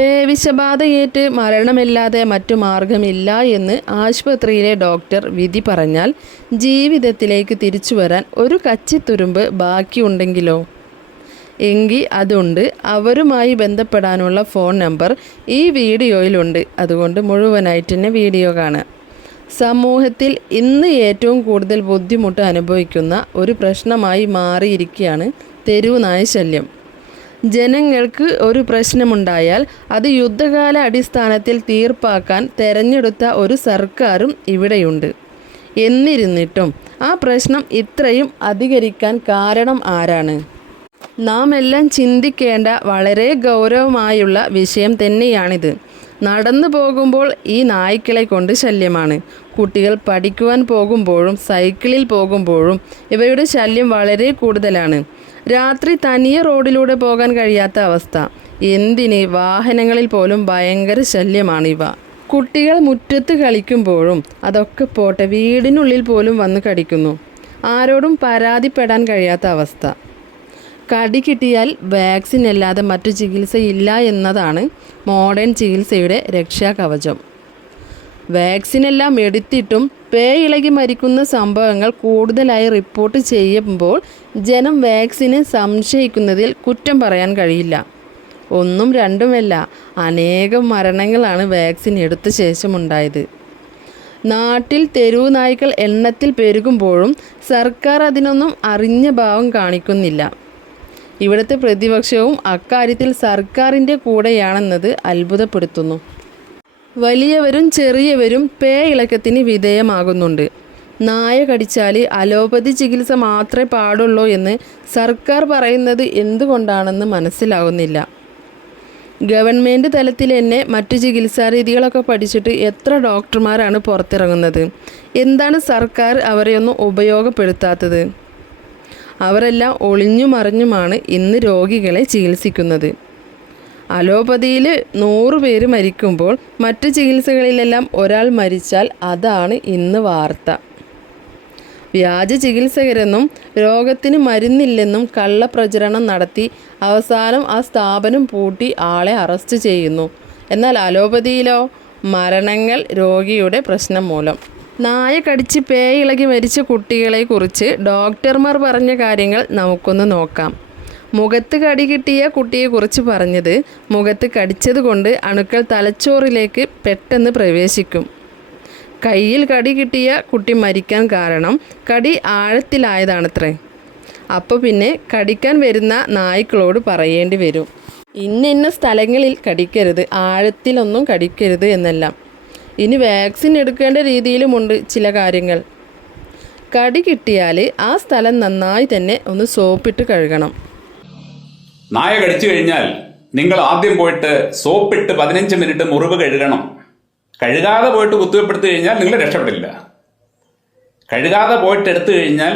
പേവിഷബാധയേറ്റ് മരണമില്ലാതെ മറ്റു മാർഗമില്ല എന്ന് ആശുപത്രിയിലെ ഡോക്ടർ വിധി പറഞ്ഞാൽ ജീവിതത്തിലേക്ക് തിരിച്ചു വരാൻ ഒരു കച്ചിത്തുരുമ്പ് ബാക്കിയുണ്ടെങ്കിലോ? എങ്കിൽ അതുണ്ട്. അവരുമായി ബന്ധപ്പെടാനുള്ള ഫോൺ നമ്പർ ഈ വീഡിയോയിലുണ്ട്. അതുകൊണ്ട് മുഴുവനായിട്ട് തന്നെ വീഡിയോ കാണുക. സമൂഹത്തിൽ ഇന്ന് ഏറ്റവും കൂടുതൽ ബുദ്ധിമുട്ട് അനുഭവിക്കുന്ന ഒരു പ്രശ്നമായി മാറിയിരിക്കുകയാണ് തെരുവ് നായ ശല്യം. ജനങ്ങൾക്ക് ഒരു പ്രശ്നമുണ്ടായാൽ അത് യുദ്ധകാല അടിസ്ഥാനത്തിൽ തീർപ്പാക്കാൻ തെരഞ്ഞെടുത്ത ഒരു സർക്കാരും ഇവിടെയുണ്ട്. എന്നിരുന്നിട്ടും ആ പ്രശ്നം ഇത്രയും അധികരിക്കാൻ കാരണം ആരാണ്? നാം എല്ലാം ചിന്തിക്കേണ്ട വളരെ ഗൗരവമായുള്ള വിഷയം തന്നെയാണിത്. നടന്നു പോകുമ്പോൾ ഈ നായ്ക്കളെ കൊണ്ട് ശല്യമാണ്. കുട്ടികൾ പഠിക്കുവാൻ പോകുമ്പോഴും സൈക്കിളിൽ പോകുമ്പോഴും ഇവയുടെ ശല്യം വളരെ കൂടുതലാണ്. രാത്രി തനിയെ റോഡിലൂടെ പോകാൻ കഴിയാത്ത അവസ്ഥ. എന്തിന്, വാഹനങ്ങളിൽ പോലും ഭയങ്കര ശല്യമാണിവ. കുട്ടികൾ മുറ്റത്ത് കളിക്കുമ്പോഴും അതൊക്കെ പോട്ടെ, വീടിനുള്ളിൽ പോലും വന്ന് കടിക്കുന്നു. ആരോടും പരാതിപ്പെടാൻ കഴിയാത്ത അവസ്ഥ. കടി കിട്ടിയാൽ വാക്സിൻ അല്ലാതെ മറ്റു ചികിത്സയില്ല എന്നതാണ് മോഡേൺ ചികിത്സയുടെ രക്ഷാകവചം. വാക്സിനെല്ലാം എടുത്തിട്ടും ഇളകി മരിക്കുന്ന സംഭവങ്ങൾ കൂടുതലായി റിപ്പോർട്ട് ചെയ്യുമ്പോൾ ജനം വാക്സിനെ സംശയിക്കുന്നതിൽ കുറ്റം പറയാൻ കഴിയില്ല. ഒന്നും രണ്ടുമല്ല, അനേകം മരണങ്ങളാണ് വാക്സിൻ എടുത്ത ശേഷമുണ്ടായത്. നാട്ടിൽ തെരുവ് നായ്ക്കൾ എണ്ണത്തിൽ പെരുകുമ്പോഴും സർക്കാർ അതിനൊന്നും അറിഞ്ഞ ഭാവം കാണിക്കുന്നില്ല. ഇവിടുത്തെ പ്രതിപക്ഷവും അക്കാര്യത്തിൽ സർക്കാരിൻ്റെ കൂടെയാണെന്നത് അത്ഭുതപ്പെടുത്തുന്നു. വലിയവരും ചെറിയവരും ഇളക്കത്തിന് വിധേയമാകുന്നുണ്ട്. നായ കടിച്ചാൽ അലോപ്പതി ചികിത്സ മാത്രമേ പാടുള്ളൂ എന്ന് സർക്കാർ പറയുന്നത് എന്തുകൊണ്ടാണെന്ന് മനസ്സിലാകുന്നില്ല. ഗവൺമെൻറ് തലത്തിൽ തന്നെ മറ്റു ചികിത്സാ രീതികളൊക്കെ പഠിച്ചിട്ട് എത്ര ഡോക്ടർമാരാണ് പുറത്തിറങ്ങുന്നത്? എന്താണ് സർക്കാർ അവരെയൊന്നും ഉപയോഗപ്പെടുത്താത്തത്? അവരെല്ലാം ഒളിഞ്ഞു മറിഞ്ഞുമാണ് ഇന്ന് രോഗികളെ ചികിത്സിക്കുന്നത്. അലോപ്പതിയിൽ 100 പേര് മരിക്കുമ്പോൾ മറ്റു ചികിത്സകളിലെല്ലാം ഒരാൾ മരിച്ചാൽ അതാണ് ഇന്ന് വാർത്ത. വ്യാജ ചികിത്സകരെന്നും രോഗത്തിന് മരുന്നില്ലെന്നും കള്ളപ്രചരണം നടത്തി അവസാനം ആ സ്ഥാപനം പൂട്ടി ആളെ അറസ്റ്റ് ചെയ്യുന്നു. എന്നാൽ അലോപ്പതിയിലോ മരണങ്ങൾ രോഗിയുടെ പ്രശ്നം മൂലം. നായ കടിച്ച് ഇളകി മരിച്ച കുട്ടികളെക്കുറിച്ച് ഡോക്ടർമാർ പറഞ്ഞ കാര്യങ്ങൾ നമുക്കൊന്ന് നോക്കാം. മുഖത്ത് കടി കിട്ടിയ കുട്ടിയെക്കുറിച്ച് പറഞ്ഞത്, മുഖത്ത് കടിച്ചത് കൊണ്ട് അണുക്കൾ തലച്ചോറിലേക്ക് പെട്ടെന്ന് പ്രവേശിക്കും. കയ്യിൽ കടി കിട്ടിയ കുട്ടി മരിക്കാൻ കാരണം കടി ആഴത്തിലായതാണത്രേ. അപ്പോൾ പിന്നെ കടിക്കാൻ വരുന്ന നായ്ക്കളോട് പറയേണ്ടി വരും, ഇന്ന സ്ഥലങ്ങളിൽ കടിക്കരുത്, ആഴത്തിലൊന്നും കടിക്കരുത് എന്നെല്ലാം. ഇനി വാക്സിൻ എടുക്കേണ്ട രീതിയിലുമുണ്ട് ചില കാര്യങ്ങൾ. കടി കിട്ടിയാൽ ആ സ്ഥലം നന്നായി തന്നെ ഒന്ന് സോപ്പിട്ട് കഴുകണം. നായ കടിച്ചു കഴിഞ്ഞാൽ നിങ്ങൾ ആദ്യം പോയിട്ട് സോപ്പിട്ട് 15 മിനിറ്റ് മുറിവ് കഴുകണം. കഴുകാതെ പോയിട്ട് കുത്തിവെപ്പെടുത്തു കഴിഞ്ഞാൽ നിങ്ങൾ രക്ഷപ്പെടില്ല. കഴുകാതെ പോയിട്ട് എടുത്തു കഴിഞ്ഞാൽ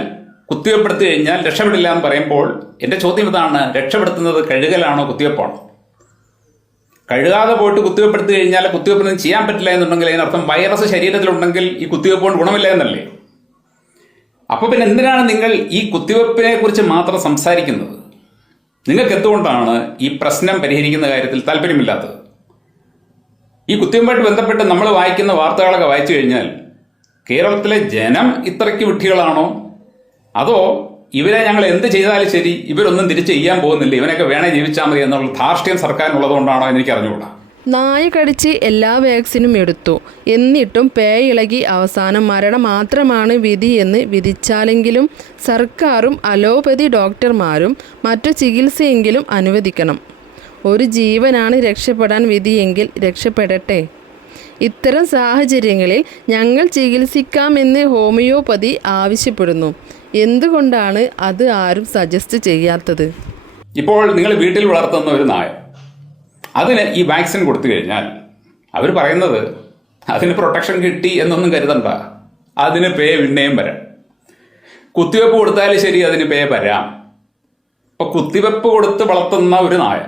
കുത്തിവെപ്പെടുത്തു കഴിഞ്ഞാൽ രക്ഷപ്പെടില്ല എന്ന് പറയുമ്പോൾ എൻ്റെ ചോദ്യം ഇതാണ്, രക്ഷപ്പെടുത്തുന്നത് കഴുകലാണോ കുത്തിവെപ്പാണോ? കഴുകാതെ പോയിട്ട് കുത്തിവെപ്പെടുത്തു കഴിഞ്ഞാൽ കുത്തിവെപ്പൊന്നും ചെയ്യാൻ പറ്റില്ല എന്നുണ്ടെങ്കിൽ അതിനർത്ഥം വൈറസ് ശരീരത്തിലുണ്ടെങ്കിൽ ഈ കുത്തിവെപ്പ് കൊണ്ട് ഗുണമില്ല എന്നല്ലേ? അപ്പോൾ പിന്നെ എന്തിനാണ് നിങ്ങൾ ഈ കുത്തിവെപ്പിനെ കുറിച്ച് മാത്രം സംസാരിക്കുന്നത്? നിങ്ങൾക്ക് എന്തുകൊണ്ടാണ് ഈ പ്രശ്നം പരിഹരിക്കുന്ന കാര്യത്തിൽ താല്പര്യമില്ലാത്തത്? ഈ കുത്തിവെപ്പുമായിട്ട് ബന്ധപ്പെട്ട് നമ്മൾ വായിക്കുന്ന വാർത്തകളൊക്കെ വായിച്ചു കഴിഞ്ഞാൽ കേരളത്തിലെ ജനം ഇത്രയ്ക്ക് വിഡ്ഢികളാണോ, അതോ ഇവരെ ഞങ്ങൾ എന്ത് ചെയ്താലും ശരി ഇവരൊന്നും തിരിച്ച് ചെയ്യാൻ പോകുന്നില്ല, ഇവനൊക്കെ വേണേ ജീവിച്ചാൽ മതി എന്നുള്ള ധാർഷ്ട്യം സർക്കാരിനുള്ളതുകൊണ്ടാണോ എനിക്ക് അറിഞ്ഞുകൂടാ. നായ കടിച്ച് എല്ലാ വാക്സിനും എടുത്തു, എന്നിട്ടും ഇളകി അവസാനം മരണം മാത്രമാണ് വിധി എന്ന് വിധിച്ചാലെങ്കിലും സർക്കാരും അലോപ്പതി ഡോക്ടർമാരും മറ്റു ചികിത്സയെങ്കിലും അനുവദിക്കണം. ഒരു ജീവനാണ് രക്ഷപ്പെടാൻ വിധിയെങ്കിൽ രക്ഷപ്പെടട്ടെ. ഇത്തരം സാഹചര്യങ്ങളിൽ ഞങ്ങൾ ചികിത്സിക്കാമെന്ന് ഹോമിയോപ്പതി ആവശ്യപ്പെടുന്നു. എന്തുകൊണ്ടാണ് അത് ആരും സജസ്റ്റ് ചെയ്യാത്തത്? ഇപ്പോൾ നിങ്ങൾ വീട്ടിൽ വളർത്തുന്ന ഒരു നായ, അതിന് ഈ വാക്സിൻ കൊടുത്തു കഴിഞ്ഞാൽ അവർ പറയുന്നത് അതിന് പ്രൊട്ടക്ഷൻ കിട്ടി എന്നൊന്നും കരുതണ്ട, അതിന് പിന്നെയും വരാം. കുത്തിവെപ്പ് കൊടുത്താലും ശരി അതിന് വരാം. ഇപ്പൊ കുത്തിവെപ്പ് കൊടുത്ത് വളർത്തുന്ന ഒരു നായ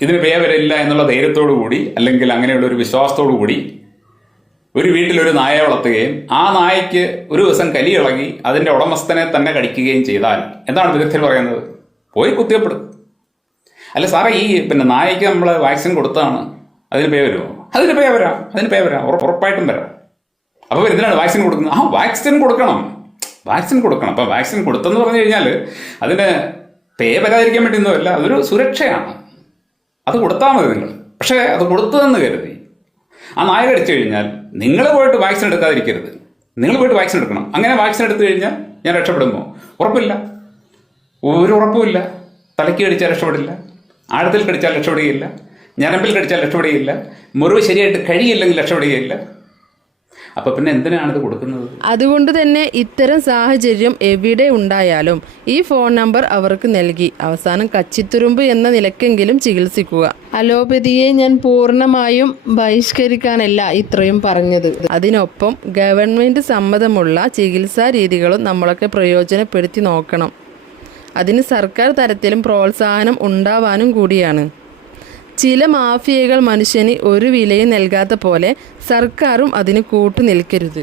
ഇതിന് വരില്ല എന്നുള്ള ധൈര്യത്തോടു കൂടി അല്ലെങ്കിൽ അങ്ങനെയുള്ള ഒരു വിശ്വാസത്തോടു കൂടി ഒരു വീട്ടിലൊരു നായയെ വളർത്തുകയും ആ നായയ്ക്ക് ഒരു ദിവസം കലി ഇളകി അതിൻ്റെ ഉടമസ്ഥനെ തന്നെ കടിക്കുകയും ചെയ്താൽ എന്താണ് വിദഗ്ധർ പറയുന്നത്? പോയി കുത്തിവെപ്പെടും. അല്ല സാറേ, ഈ നായയ്ക്ക് നമ്മൾ വാക്സിൻ കൊടുത്തതാണ്, അതിന് പേ വരുമോ? അതിന് പേ വരാം, ഉറപ്പായിട്ടും വരാം. അപ്പോൾ എന്തിനാണ് വാക്സിൻ കൊടുക്കുന്നത്? വാക്സിൻ കൊടുക്കണം. അപ്പം വാക്സിൻ കൊടുത്തെന്ന് പറഞ്ഞു കഴിഞ്ഞാൽ അതിന് പേ വരാതിരിക്കാൻ വേണ്ടിയൊന്നുമല്ല, അതൊരു സുരക്ഷയാണ്. അത് കൊടുത്താൽ മതി നിങ്ങൾ. പക്ഷേ അത് കൊടുത്തതെന്ന് കരുതി ആ നായ കടിച്ചു കഴിഞ്ഞാൽ നിങ്ങൾ പോയിട്ട് വാക്സിൻ എടുക്കാതിരിക്കരുത്. നിങ്ങൾ പോയിട്ട് വാക്സിൻ എടുക്കണം. അങ്ങനെ വാക്സിൻ എടുത്തു കഴിഞ്ഞാൽ ഞാൻ രക്ഷപ്പെടുമോ? ഉറപ്പില്ല, ഒരു ഉറപ്പുമില്ല. തലയ്ക്ക് കടിച്ചാൽ രക്ഷപ്പെടില്ല, ആഴത്തിൽ കടിച്ചാൽ രക്ഷപ്പെടുകയില്ല, ഞരമ്പിൽ കടിച്ചാൽ രക്ഷപ്പെടുകയില്ല, മുറിവ് ശരിയായിട്ട് കഴിയില്ലെങ്കിൽ രക്ഷപ്പെടുകയില്ല. അപ്പൊ പിന്നെ എന്തിനാണിത് കൊടുക്കുന്നത്? അതുകൊണ്ട് തന്നെ ഇത്തരം സാഹചര്യം എവിടെ ഉണ്ടായാലും ഈ ഫോൺ നമ്പർ അവർക്ക് നൽകി അവസാനം കച്ചിത്തുരുമ്പ് എന്ന നിലക്കെങ്കിലും ചികിത്സിക്കുക. അലോപ്പതിയെ ഞാൻ പൂർണ്ണമായും ബഹിഷ്കരിക്കാനല്ല ഇത്രയും പറഞ്ഞത്. അതിനൊപ്പം ഗവൺമെന്റ് സമ്മതമുള്ള ചികിത്സാ രീതികളും നമ്മളൊക്കെ പ്രയോജനപ്പെടുത്തി നോക്കണം. അതിന് സർക്കാർ തലത്തിലും പ്രോത്സാഹനം ഉണ്ടാവാനും കൂടിയാണ്. ചില മാഫിയകൾ മനുഷ്യന് ഒരു വിലയും നൽകാത്ത പോലെ സർക്കാരും അതിന് കൂട്ടു നിൽക്കരുത്.